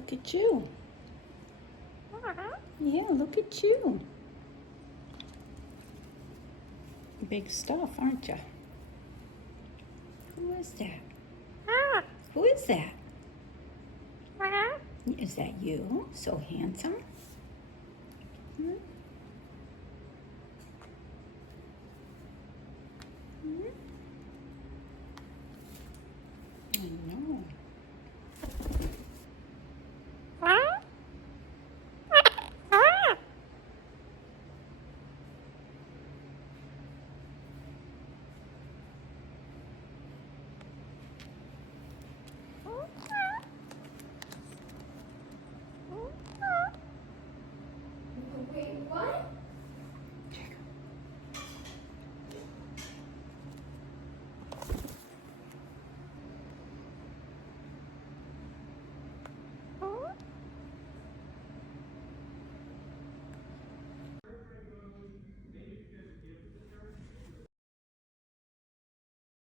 Look at you. Yeah, look at you. Big stuff, aren't you? Who is that? Who is that? Is that you? So handsome?